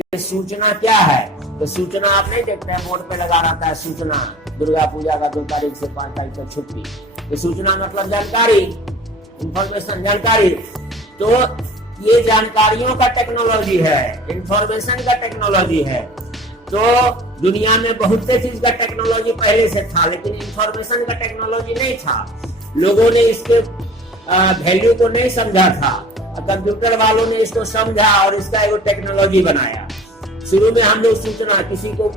सूचना क्या है? तो सूचना आप नहीं देखते हैं बोर्ड पे लगा रहता है सूचना, दुर्गा पूजा का 2 तारीख से 5 तारीख तक छुट्टी। तो सूचना मतलब जानकारी, इंफॉर्मेशन, जानकारी। तो ये जानकारियों का टेक्नोलॉजी है, इंफॉर्मेशन का टेक्नोलॉजी है। तो दुनिया में बहुत से चीज का टेक्नोलॉजी पहले से था, लेकिन इंफॉर्मेशन का टेक्नोलॉजी नहीं था। लोगों ने इसके वैल्यू को नहीं समझा था। कंप्यूटर वालों ने इसको समझा और इसका एक टेक्नोलॉजी बनाया। शुरू में हम लोग सूचना, किसी को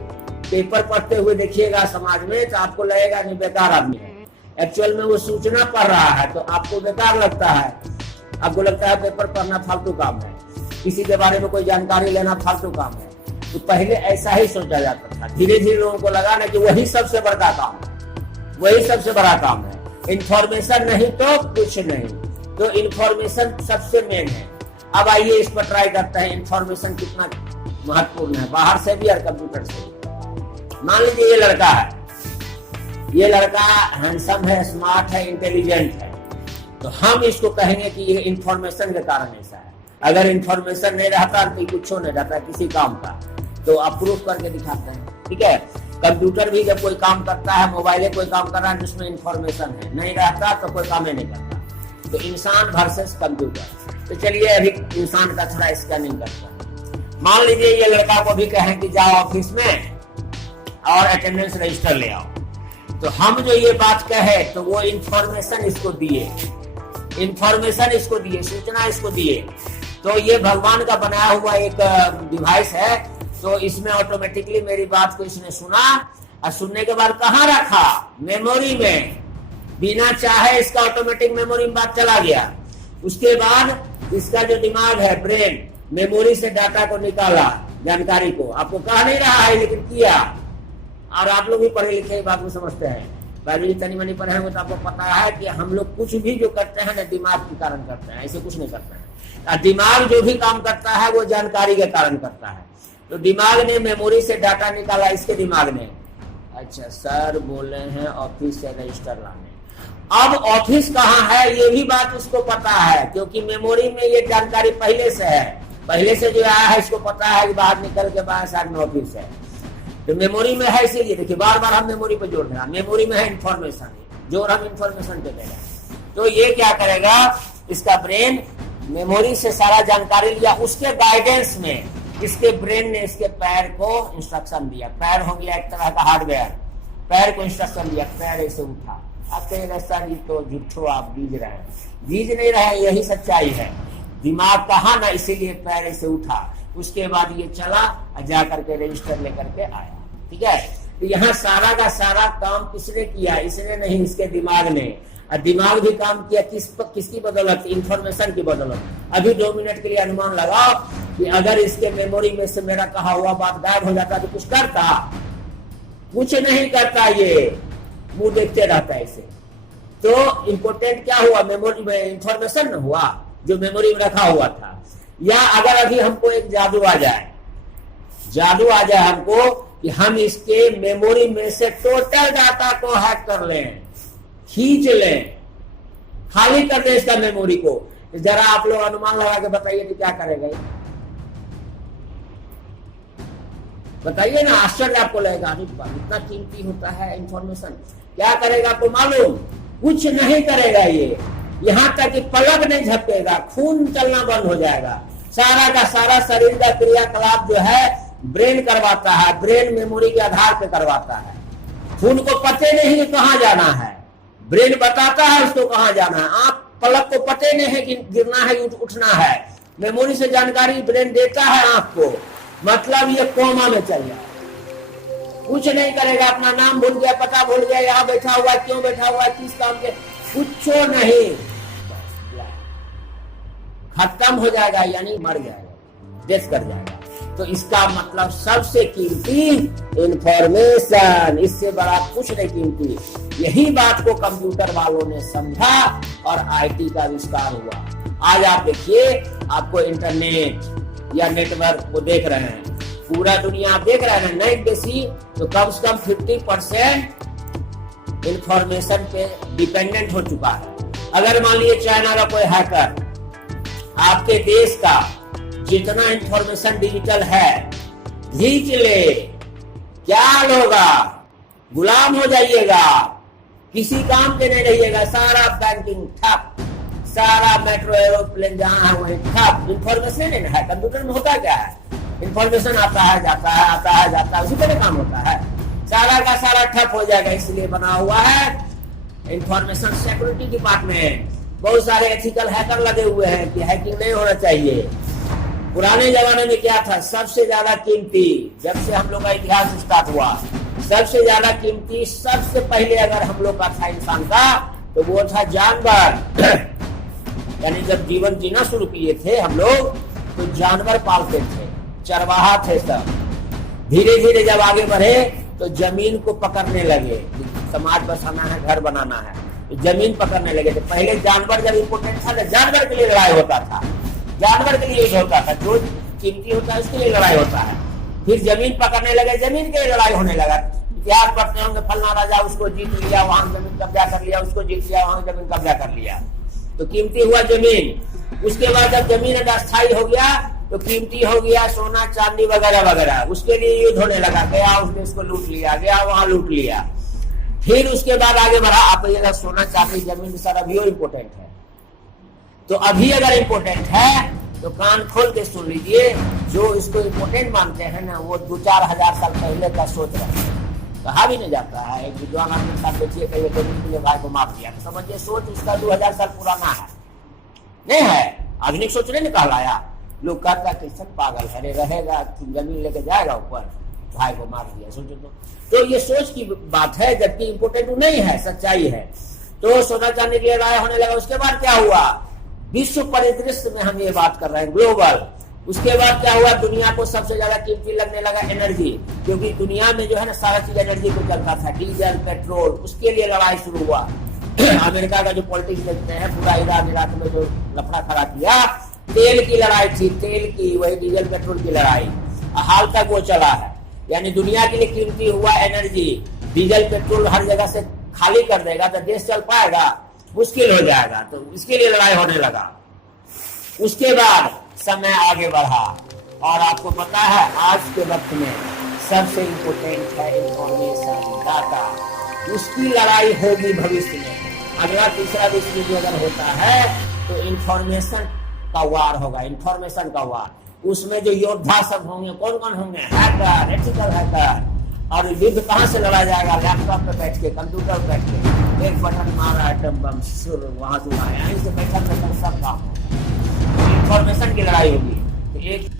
पेपर पढ़ते हुए देखिएगा समाज में तो आपको लगेगा कि बेकार आदमी है। एक्चुअल में वो सूचना पढ़ रहा है तो आपको बेकार लगता है, आपको लगता है पेपर पढ़ना फालतू काम है, किसी के बारे में कोई जानकारी लेना फालतू काम है। तो पहले ऐसा ही सोचा जाता था। धीरे धीरे लोगों को लगा ना कि वही सबसे बड़ा काम है, वही सबसे बड़ा काम है। इंफॉर्मेशन नहीं तो कुछ नहीं, तो इंफॉर्मेशन सबसे मेन है। अब आइए इस पर ट्राई करते हैं, इंफॉर्मेशन कितना महत्वपूर्ण है, बाहर से भी और कंप्यूटर से भी। मान लीजिए ये लड़का है, ये लड़का हैंडसम है, स्मार्ट है, इंटेलिजेंट है, तो हम इसको कहेंगे कि ये इंफॉर्मेशन के कारण ऐसा है। अगर इंफॉर्मेशन नहीं रहता तो कुछ नहीं रहता किसी काम का, तो आप प्रूफ करके दिखाते हैं। ठीक है, कंप्यूटर भी जब कोई काम करता है, मोबाइल कोई काम कर रहा है जिसमें इंफॉर्मेशन है, नहीं रहता तो कोई काम ही नहीं करता। तो इंसान वर्सेस कंप्यूटर। तो चलिए अभी इंसान का थोड़ा स्कैनिंग करते हैं। मान लीजिए ये लड़का को भी कहें कि जाओ ऑफिस में और अटेंडेंस रजिस्टर ले आओ, तो हम जो ये बात कहे तो वो इंफॉर्मेशन इसको दिए, इंफॉर्मेशन इसको दिए, सूचना इसको दिए। तो ये भगवान का बनाया हुआ एक डिवाइस है। तो इसमें ऑटोमेटिकली मेरी बात को इसने सुना और सुनने के बाद कहाँ रखा? मेमोरी में। बिना चाहे इसका ऑटोमेटिक मेमोरी में बात चला गया। उसके बाद इसका जो दिमाग है, ब्रेन, मेमोरी से डाटा को निकाला, जानकारी को। आपको कहा नहीं रहा है लेकिन किया। और आप लोग भी पढ़े लिखे बात को समझते हैं, बायोलॉजी तनी मनी पढ़े होंगे तो आपको पता है कि हम लोग कुछ भी जो करते हैं ना दिमाग के कारण करते हैं, ऐसे कुछ नहीं करते हैं। दिमाग जो भी काम करता है वो जानकारी के कारण करता है। तो दिमाग ने मेमोरी से डाटा निकाला, इसके दिमाग ने। अच्छा सर बोले हैं ऑफिस से रजिस्टर लाने। अब ऑफिस कहाँ है ये भी बात उसको पता है, क्योंकि मेमोरी में ये जानकारी पहले से है, पहले से जो आया है इसको पता है कि बाहर निकल के बाहर साइड में ऑफिस है। तो मेमोरी में है, इसीलिए देखिए बार बार हम मेमोरी पे जोड़ रहे हैं। मेमोरी में है इंफॉर्मेशन, जोर हम इंफॉर्मेशन पे देगा। तो ये क्या करेगा, इसका ब्रेन मेमोरी से सारा जानकारी लिया, उसके गाइडेंस में इसके ब्रेन ने इसके पैर को इंस्ट्रक्शन दिया। पैर हो गया एक तरह का हार्डवेयर, पैर को इंस्ट्रक्शन दिया, पैर ऐसे उठा। आप कहेंगे सर जी तो झूठो आप बीज रहे हैं। बीज नहीं रहे, यही सच्चाई है। दिमाग कहा ना, इसीलिए पैर ऐसे उठा। उसके बाद ये चला और जा करके रजिस्टर लेकर के आया। ठीक है, तो यहाँ सारा का सारा काम किसने किया? इसने नहीं, इसके दिमाग ने। और दिमाग भी काम किया किसकी बदौलत? इंफॉर्मेशन की बदौलत। अभी 2 मिनट के लिए अनुमान लगाओ कि अगर इसके मेमोरी में से मेरा कहा हुआ बात गायब हो जाता तो कुछ करता? कुछ नहीं करता, ये मुंह देखते रहता है इसे। तो इम्पोर्टेंट क्या हुआ? मेमोरी में इंफॉर्मेशन न हुआ जो मेमोरी में रखा हुआ था। या अगर अभी हमको एक जादू आ जाए, जादू आ जाए हमको कि हम इसके मेमोरी में से टोटल डाटा को हैक कर लें, खींच लें, खाली कर दें इसका मेमोरी को, जरा आप लोग अनुमान लगा के बताइए कि क्या करेगा ये? बताइए ना, आश्चर्य आपको लगेगा। इतना कीमती होता है इंफॉर्मेशन। क्या करेगा आपको मालूम? कुछ नहीं करेगा ये। यहाँ तक कि पलक नहीं झपकेगा, खून चलना बंद हो जाएगा। सारा का सारा शरीर का क्रियाकलाप जो है ब्रेन करवाता है, ब्रेन मेमोरी के आधार पर करवाता है। खून को पते नहीं कि कहाँ जाना है, ब्रेन बताता है उसको कहाँ जाना है। आंख पलक को पते नहीं है कि गिरना है कि उठना है। मेमोरी से जानकारी ब्रेन देता है आंख को, मतलब ये कोमा में चल जाए, कुछ नहीं करेगा। अपना नाम भूल गया, पता भूल गया, यहाँ बैठा हुआ, क्यों बैठा हुआ, किस काम के, कुछ नहीं, खत्म हो जाएगा, यानी मर जाएगा, डेथ कर जाएगा। तो इसका मतलब सबसे कीमती इंफॉर्मेशन, इससे बड़ा कुछ नहीं कीमती। यही बात को कंप्यूटर वालों ने समझा और आईटी का आविष्कार हुआ। आज आप देखिए, आपको इंटरनेट या नेटवर्क को देख रहे हैं, पूरा दुनिया आप देख रहे हैं, नहीं बेसी तो कम से कम 50% इंफॉर्मेशन पे डिपेंडेंट हो चुका है। अगर मान लीजिए चाइना का कोई हैकर आपके देश का जितना इंफॉर्मेशन डिजिटल है खींच ले, क्या होगा? गुलाम हो जाइएगा, किसी काम के नहीं रहिएगा, सारा बैंकिंग ठप, सारा मेट्रो एरोप्लेन जहां है वही ठप। इंफॉर्मेशन है, कंप्यूटर में होता क्या है? इंफॉर्मेशन आता है जाता है, आता है जाता है, उसी तरह काम होता है। सारा का सारा ठप हो जाएगा, इसलिए बना हुआ है इंफॉर्मेशन सिक्योरिटी डिपार्टमेंट। बहुत सारे एथिकल हैकर लगे हुए हैं कि हैकिंग नहीं होना चाहिए। पुराने जमाने में क्या था? सबसे ज्यादा कीमती, जब से हम लोग का इतिहास स्टार्ट हुआ, सबसे ज्यादा कीमती सबसे पहले अगर हम लोग का था इंसान का, तो वो था जानवर। यानी जब जीवन जीना शुरू किए थे हम लोग, तो जानवर पालते थे, चरवाहा थे सब। धीरे धीरे जब आगे बढ़े तो जमीन को पकड़ने लगे, समाज बसाना है, घर बनाना है, तो जमीन पकड़ने लगे थे। पहले जानवर जब इम्पोर्टेंट था तो जानवर के लिए लड़ाई होता था, जानवर के लिए होता था, जो कीमती होता है उसके लिए लड़ाई होता है। फिर जमीन पकड़ने लगे, जमीन के लिए लड़ाई होने लगा। इतिहास पढ़ते होंगे, फलना राजा उसको जीत लिया, वहां जमीन कब्जा कर लिया, उसको जीत लिया, वहां जमीन कब्जा कर लिया, तो कीमती हुआ जमीन। उसके बाद जब जमीन अस्थायी हो गया तो कीमती हो गया सोना चांदी वगैरह वगैरह, उसके लिए युद्ध होने लगा, गया उसने उसको लूट लिया, गया वहां लूट लिया। फिर उसके बाद आगे बढ़ा। आप ये सोना चांदी जमीन सर अभी इम्पोर्टेंट है, तो अभी अगर इम्पोर्टेंट है तो कान खोल के सुन लीजिए। जो इसको इम्पोर्टेंट मानते हैं ना, वो 2-4 हजार साल पहले का सोच रहे हैं। कहा भी नहीं जाता है, एक विद्वान आदमी साथ देखिए कहिए जमीन के लिए भाई को मार दिया, तो समझिए सोच उसका 2000 साल पुराना है, नहीं है आधुनिक सोच नहीं कहलाया। लोग कहता है कैसे पागल है, रहेगा जमीन लेके जाएगा ऊपर, भाई को मार दिया, सोचो तो ये सोच की बात है, जबकि इम्पोर्टेंट नहीं है, सच्चाई है। तो सोना चांदी के लिए लड़ाई होने लगा। उसके बाद क्या हुआ? विश्व परिदृश्य में हम ये बात कर रहे हैं, ग्लोबल। उसके बाद क्या हुआ? दुनिया को सबसे ज्यादा कीमती लगने लगा एनर्जी, क्योंकि दुनिया में जो है ना सारा चीज एनर्जी को चलता था, डीजल पेट्रोल, उसके लिए लड़ाई शुरू हुआ। अमेरिका का जो पॉलिटिक्स देखते हैं, पूरा इराक में जो लफड़ा खड़ा किया, तेल की लड़ाई थी, तेल की, वही डीजल पेट्रोल की लड़ाई हाल तक वो चला है। यानी दुनिया के लिए कीमती हुआ एनर्जी। डीजल पेट्रोल हर जगह से खाली कर देगा तो देश चल पाएगा? मुश्किल हो जाएगा, तो इसके लिए लड़ाई होने लगा। उसके बाद समय आगे बढ़ा, और आपको पता है आज के वक्त में सबसे इम्पोर्टेंट है इंफॉर्मेशन, डाटा। उसकी लड़ाई होगी भविष्य में। अगला तीसरा विश्व युद्ध अगर होता है तो इंफॉर्मेशन का वार होगा, इंफॉर्मेशन का वार। उसमें जो योद्धा सब होंगे, कौन कौन होंगे? Hacker, ethical hacker. और युद्ध कहाँ से लड़ा जाएगा? लैपटॉप पे बैठ के, कंप्यूटर पे बैठ के, एक बटन मारा, एटम बम वहां से आया, यहीं से बैठा सब काम। इंफॉर्मेशन की लड़ाई होगी। तो एक